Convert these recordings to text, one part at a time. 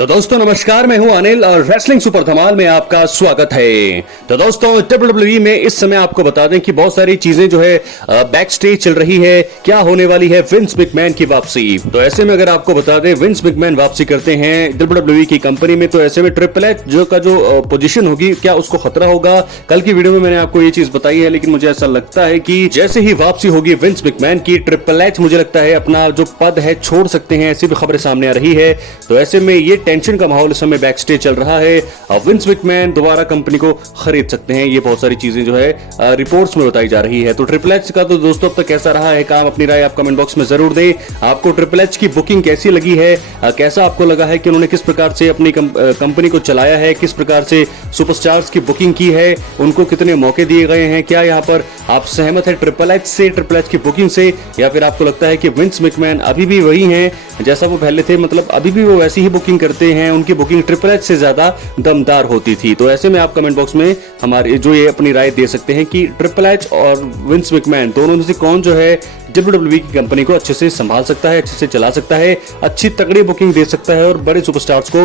तो दोस्तों नमस्कार, मैं हूं अनिल और रेसलिंग सुपर धमाल में आपका स्वागत है। तो दोस्तों WWE में इस समय आपको बता दें कि बहुत सारी चीजें जो है बैक स्टेज चल रही है। क्या होने वाली है विंस मैकमैन की वापसी। तो ऐसे में अगर आपको बता दें विंस मैकमैन वापसी करते हैं WWE की कंपनी में, तो ऐसे में ट्रिपल एच का जो पोजीशन होगी, क्या उसको खतरा होगा। कल की वीडियो में मैंने आपको ये चीज बताई है, लेकिन मुझे ऐसा लगता है कि जैसे ही वापसी होगी विंस मैकमैन की, ट्रिपल एच मुझे लगता है अपना जो पद है छोड़ सकते हैं। ऐसी भी खबरें सामने आ रही है। तो ऐसे में ये टेंशन का माहौल इस समय बैक स्टेज चल रहा है। अब विंस मैकमैन दोबारा कंपनी को खरीद सकते हैं। ये बहुत सारी चीजें जो है रिपोर्ट्स में बताई जा रही है। तो ट्रिपल एच का तो दोस्तों अब तक कैसा रहा है काम, अपनी राय आप कमेंट बॉक्स में जरूर दें। आपको ट्रिपल एच की बुकिंग कैसी लगी है, कैसा आपको लगा है कि उन्होंने किस प्रकार से अपनी कंपनी को चलाया है, किस प्रकार से सुपरस्टार्स की बुकिंग की है, उनको कितने मौके दिए गए हैं। क्या यहाँ पर आप सहमत है ट्रिपल एच से, ट्रिपल एच की बुकिंग से, या फिर आपको लगता है कि विंस मैकमैन अभी भी वही हैं जैसा वो पहले थे, मतलब अभी भी वो वैसी ही बुकिंग करते हैं, उनकी बुकिंग ट्रिपल एच से ज्यादा दमदार होती थी। तो ऐसे में आप कमेंट बॉक्स में हमारे जो ये अपनी राय दे सकते हैं कि ट्रिपल एच और विंस मैकमैन दोनों में से कौन जो है WWE की कंपनी को अच्छे से संभाल सकता है, अच्छे से चला सकता है, अच्छी तगड़ी बुकिंग दे सकता है और बड़े सुपरस्टार्स को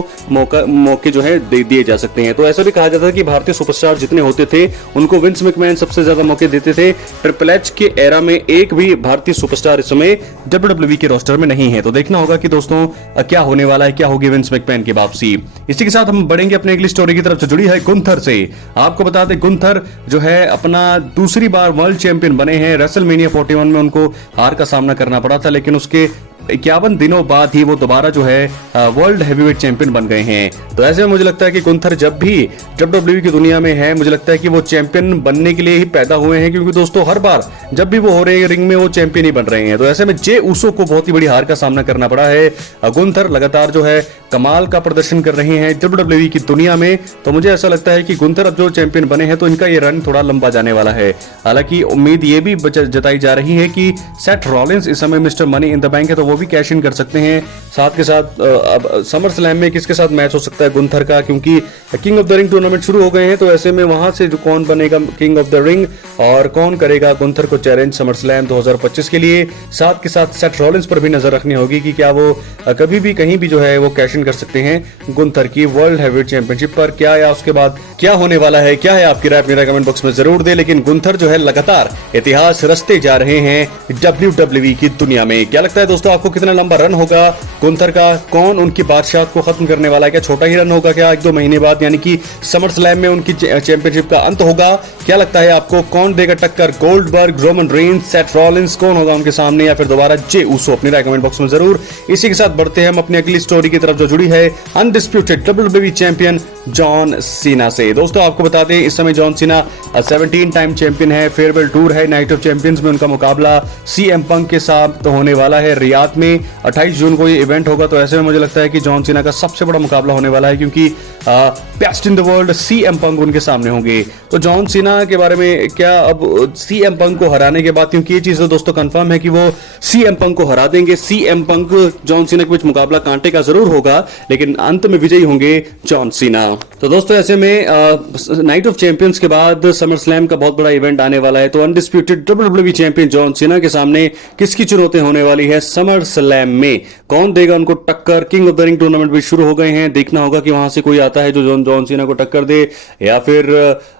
मौके जो है दिए जा सकते हैं। तो ऐसा भी कहा जाता है कि भारतीय सुपरस्टार जितने होते थे उनको विंस मैकमैन सबसे ज्यादा मौके देते थे। ट्रिपल एच के एरा में एक भी भारतीय सुपरस्टार इस समय WWE के रोस्टर में नहीं है। तो देखना होगा कि दोस्तों क्या होने वाला है, क्या होगी विंस मैकमैन की वापसी। इसी के साथ हम बढ़ेंगे अपने अगली स्टोरी की तरफ से, जुड़ी है गुंथर से। आपको बता दें गुंथर जो है अपना दूसरी बार वर्ल्ड चैंपियन बने हैं। रेसलमेनिया 41 में उनको हार का सामना करना पड़ा था, लेकिन उसके 51 दिनों बाद ही वो दोबारा जो है वर्ल्ड हैवीवेट चैंपियन बन गए हैं। तो ऐसे में मुझे लगता है कि गुंथर जब भी WWE की दुनिया में है, मुझे लगता है कि वो चैंपियन बनने के लिए ही पैदा हुए हैं, क्योंकि दोस्तों हर बार जब भी वो हो रहे हैं रिंग में वो चैंपियन ही बन रहे हैं। तो ऐसे में जे उसो को बहुत ही बड़ी हार का सामना करना पड़ा है। गुंथर लगातार जो है कमाल का प्रदर्शन कर रहे हैं WWE की दुनिया में। तो मुझे ऐसा लगता है कि गुंथर अब जो चैंपियन बने हैं तो इनका ये रन थोड़ा लंबा जाने वाला है। हालांकि उम्मीद ये भी जताई जा रही है कि सेथ रॉलिंस इस समय mister money in the bank है, तो वो भी कैश इन कर सकते हैं। साथ के साथ अब समर स्लैम में किसके साथ मैच हो सकता है गुंथर का, क्योंकि king of the ring tournament शुरू हो गए हैं। तो ऐसे में वहां से जो कौन बनेगा किंग ऑफ द रिंग और कौन करेगा गुंथर को चैलेंज समर स्लैम 2025 के लिए। साथ के साथ सेथ रॉलिंस पर भी नजर रखनी होगी कि क्या वो कभी भी कहीं भी जो है वो कैश इन कर सकते हैं गुंथर की वर्ल्ड हैवीवेट चैंपियनशिप पर। क्या या उसके बाद क्या होने वाला है, क्या है आपकी राय, मेरा कमेंट बॉक्स में जरूर दे। लेकिन गुंथर जो है लगातार इतिहास रचते जा रहे हैं WWE की दुनिया में। क्या लगता है दोस्तों आपको कितना लंबा रन होगा गुंथर का, कौन उनकी बादशाह को खत्म करने वाला है? क्या छोटा ही रन होगा क्या 1-2 महीने बाद, यानी कि समर स्लैम में उनकी चैंपियनशिप का अंत होगा? क्या लगता है आपको कौन देगा टक्कर Goldberg, Roman Reigns, Seth Rollins, कौन होगा उनके सामने, या फिर दोबारा जे उसो? अपनी राय कमेंट बॉक्स में जरूर। इसी के साथ बढ़ते हैं हम अपनी अगली स्टोरी की तरफ जो जुड़ी है undisputed WWE champion John Cena से। दोस्तों आपको बता दें इस समय जॉन सीना 17 टाइम चैंपियन है। फेयरवेल टूर है, नाइट ऑफ चैंपियंस में उनका मुकाबला CM पंक के साथ तो होने वाला है रियाद में। 28 जून को ये इवेंट होगा। तो ऐसे में मुझे लगता है कि जॉन सीना का सबसे बड़ा मुकाबला होने वाला है, क्योंकि best in the world CM पंक उनके सामने होंगे। तो जॉन सीना के बारे में क्या अब CM पंक को हराने के बाद, क्योंकि ये चीज तो दोस्तों कंफर्म है कि वो CM पंक को हरा देंगे। CM पंक जॉन सीना के बीच मुकाबला कांटे का जरूर होगा, लेकिन अंत में विजयी होंगे जॉन सीना। तो दोस्तों ऐसे में नाइट ऑफ चैंपियंस के बाद समर स्लैम का बहुत बड़ा इवेंट आने वाला है। तो undisputed WWE champion John Cena के सामने किसकी चुनौती होने वाली है समर स्लैम में? कौन देगा उनको टक्कर? King of the ring tournament भी शुरू हो गए हैं। देखना होगा कि वहां से कोई आता है जो जॉन सीना को टक्कर दे, या फिर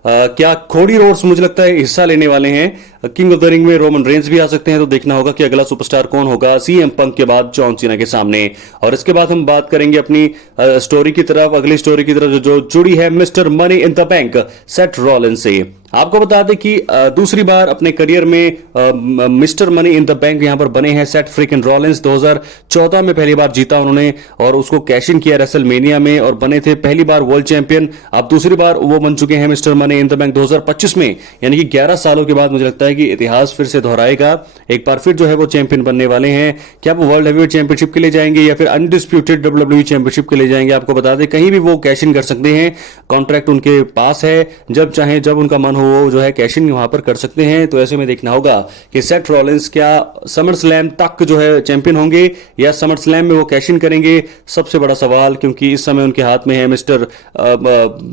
क्या खोडी रोड्स मुझे लगता है हिस्सा लेने वाले हैं किंग ऑफ द रिंग में। रोमन रेंस भी आ सकते हैं। तो देखना होगा कि अगला सुपरस्टार कौन होगा CM पंक के बाद जॉन सीना के सामने। और इसके बाद हम बात करेंगे अपनी स्टोरी की तरफ, अगली स्टोरी की तरफ जो जुड़ी है mister money in the bank Seth Rollins से। आपको बता दें कि दूसरी बार अपने करियर में mister money in the bank यहां पर बने हैं सेथ फ्रिकन रॉलिंस। 2014 में पहली बार जीता उन्होंने और उसको कैश इन किया रेसलमेनिया में और बने थे पहली बार वर्ल्ड चैंपियन। अब दूसरी बार वो बन चुके हैं mister money in the bank 2025 में, यानी कि 11 सालों के बाद मुझे लगता है कि इतिहास फिर से दोहराएगा। एक बार फिर जो है वो चैंपियन बनने वाले हैं। क्या वो वर्ल्ड हैवीवेट चैंपियनशिप के लिए जाएंगे या फिर अनडिस्प्यूटेड WWE चैंपियनशिप के लिए जाएंगे? आपको बता दें कहीं भी वो कैश इन कर सकते हैं। कॉन्ट्रैक्ट उनके पास है, जब चाहे जब उनका मन हो वो जो है कैश इन वहां पर कर सकते हैं। तो ऐसे में देखना होगा कि सेथ रॉलिंस क्या समर स्लैम तक जो है चैंपियन होंगे या समर स्लैम में वो कैश इन करेंगे? सबसे बड़ा सवाल, क्योंकि इस समय उनके हाथ में है mister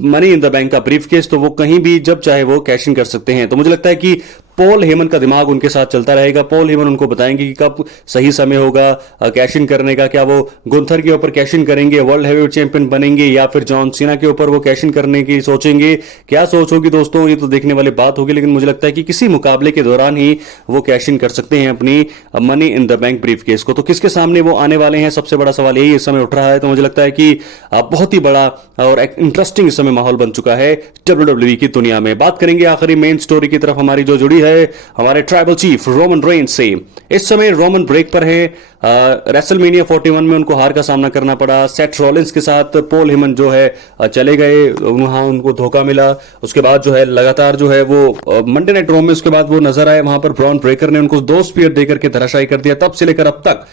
money in the bank का ब्रीफकेस। तो वो कहीं भी जब चाहे वो कैश इन कर सकते हैं। तो मुझे लगता है कि पॉल हेमन का दिमाग उनके साथ चलता रहेगा। पॉल हेमन उनको बताएंगे कि कब सही समय होगा कैश इन करने का। क्या वो गुंथर के ऊपर कैश इन करेंगे, वर्ल्ड हैवीवेट चैंपियन बनेंगे, या फिर जॉन सीना के ऊपर वो कैश इन करने की सोचेंगे? क्या सोच होगी दोस्तों, ये तो देखने वाली बात होगी। लेकिन मुझे लगता है कि किसी मुकाबले के दौरान ही वो कैश इन कर सकते हैं अपनी money in the bank brief case को। तो किसके सामने वो आने वाले हैं, सबसे बड़ा सवाल यही इस समय उठ रहा है। तो मुझे लगता है कि बहुत ही बड़ा और इंटरेस्टिंग इस समय माहौल बन चुका है WWE की दुनिया में। बात करेंगे आखिरी मेन स्टोरी की तरफ हमारी जो जुड़ी है हमारे ट्राइबल चीफ रोमन रेंज से। इस समय रोमन ब्रेक पर है। रेसलमेनिया 41 में उनको हार का सामना करना पड़ा। सेथ रॉलिंस के साथ पॉल हेमन जो है चले गए, वहां उनको धोखा मिला। उसके बाद जो है लगातार जो है वो मंडे नाइट रॉ में उसके बाद वो नजर आए, वहां पर ब्रॉन ब्रेकर ने उनको 2 स्पीयर देकर के धराशायी कर दिया। तब से लेकर अब तक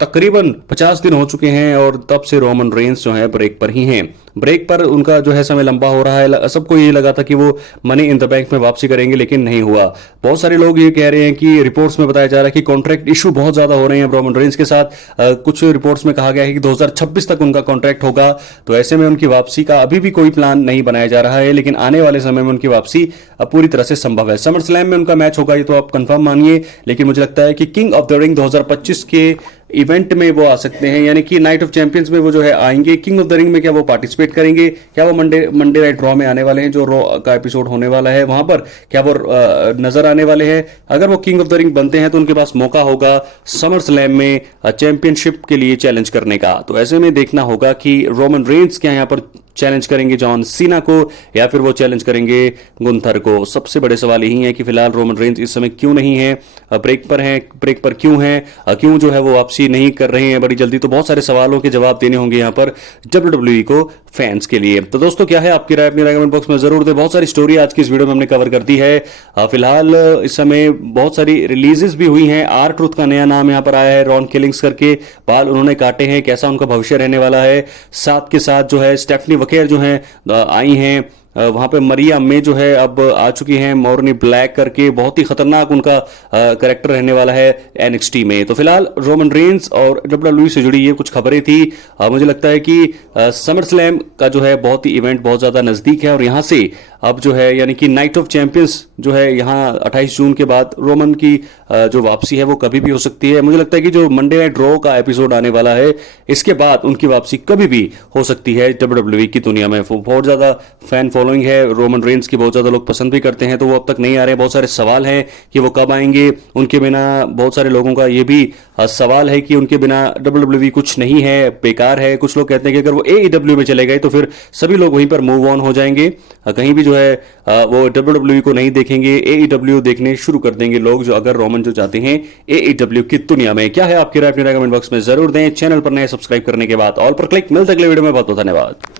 तकरीबन 50 दिन हो चुके हैं और तब से रोमन रेंस जो है ब्रेक पर ही हैं। ब्रेक पर उनका जो है समय लंबा हो रहा है। सबको ये लगा था कि वो मनी इन द बैंक में वापसी करेंगे, लेकिन नहीं हुआ। बहुत सारे लोग ये कह रहे हैं कि रिपोर्ट्स में बताया जा रहा है कि कॉन्ट्रैक्ट इशू बहुत ज्यादा हो रहे हैं रोमन रेंस के साथ। कुछ रिपोर्ट्स में कहा गया है कि 2026 तक उनका कॉन्ट्रैक्ट होगा। तो ऐसे में उनकी वापसी का अभी भी कोई प्लान नहीं बनाया जा रहा है, लेकिन आने वाले समय में उनकी वापसी पूरी तरह से संभव है। समर स्लैम में उनका मैच होगा, ये तो आप कंफर्म मानिए। लेकिन मुझे लगता है कि किंग ऑफ द रिंग 2025 के इवेंट में वो आ सकते हैं, यानी कि नाइट ऑफ चैंपियंस में वो जो है आएंगे। किंग ऑफ द रिंग में क्या वो पार्टिसिपेट करेंगे? क्या वो मंडे नाइट रॉ में आने वाले हैं, जो रॉ का एपिसोड होने वाला है वहां पर क्या वो नजर आने वाले हैं? अगर वो किंग ऑफ द रिंग बनते हैं तो उनके पास मौका होगा समर स्लैम में चैंपियनशिप के लिए चैलेंज करने का। तो ऐसे में देखना होगा कि रोमन रेंस क्या यहां पर चैलेंज करेंगे जॉन सीना को, या फिर वो चैलेंज करेंगे गुंथर को। सबसे बड़े सवाल यही है कि फिलहाल रोमन रेंस इस समय क्यों नहीं है, ब्रेक पर हैं, ब्रेक पर क्यों हैं, क्यों जो है वो वापसी नहीं कर रहे हैं बड़ी जल्दी। तो बहुत सारे सवालों के जवाब देने होंगे यहां पर WWE को फैंस के लिए। तो दोस्तों क्या है आपकी राय, अपनी राय कमेंट बॉक्स में जरूर दें। बहुत सारी स्टोरी आज की इस वीडियो में हमने कवर कर दी है। फिलहाल इस समय बहुत सारी रिलीजेस भी हुई हैं। आर ट्रूथ का नया नाम यहां पर आया है, रॉन किलिंग्स करके बाल उन्होंने काटे हैं, कैसा उनका भविष्य रहने वाला है। साथ के साथ जो है स्टेफनी वकेर जो है आई हैं, वहां पे मरिया में जो है अब आ चुकी हैं, मॉर्नी ब्लैक करके बहुत ही खतरनाक उनका कैरेक्टर रहने वाला है NXT में। तो फिलहाल रोमन रेंस और WWE से जुड़ी ये कुछ खबरें थी। मुझे लगता है कि समर स्लैम का जो है बहुत ही इवेंट बहुत ज्यादा नजदीक है और यहां से अब जो है यानी कि नाइट ऑफ चैंपियंस जो है यहां 28 जून के बाद रोमन की जो वापसी है वो कभी भी हो सकती है। मुझे लगता है कि जो मंडे नाइट रॉ का एपिसोड आने वाला है इसके बाद उनकी वापसी कभी भी हो सकती है WWE की दुनिया में। बहुत ज्यादा फैन फॉलोइंग है रोमन रेंस की, बहुत ज्यादा लोग पसंद भी करते हैं। तो वो अब तक नहीं आ रहे हैं। बहुत सारे सवाल हैं कि वो कब आएंगे, उनके बिना बहुत सारे लोगों का ये भी सवाल है कि उनके बिना WWE कुछ नहीं है, बेकार है। कुछ लोग कहते हैं कि अगर वो AEW में चले गए तो फिर सभी लोग वहीं पर मूव ऑन हो जाएंगे, कहीं भी जो है वो WWE को नहीं देखेंगे, AEW देखने शुरू कर देंगे लोग, जो अगर रोमन जो चाहते हैं AEW की दुनिया में। क्या है आपकी राय, अपनी राय कमेंट बॉक्स में जरूर दें। चैनल पर नए सब्सक्राइब करने के बाद ऑल पर क्लिक। मिलते अगले वीडियो में, बहुत बहुत धन्यवाद।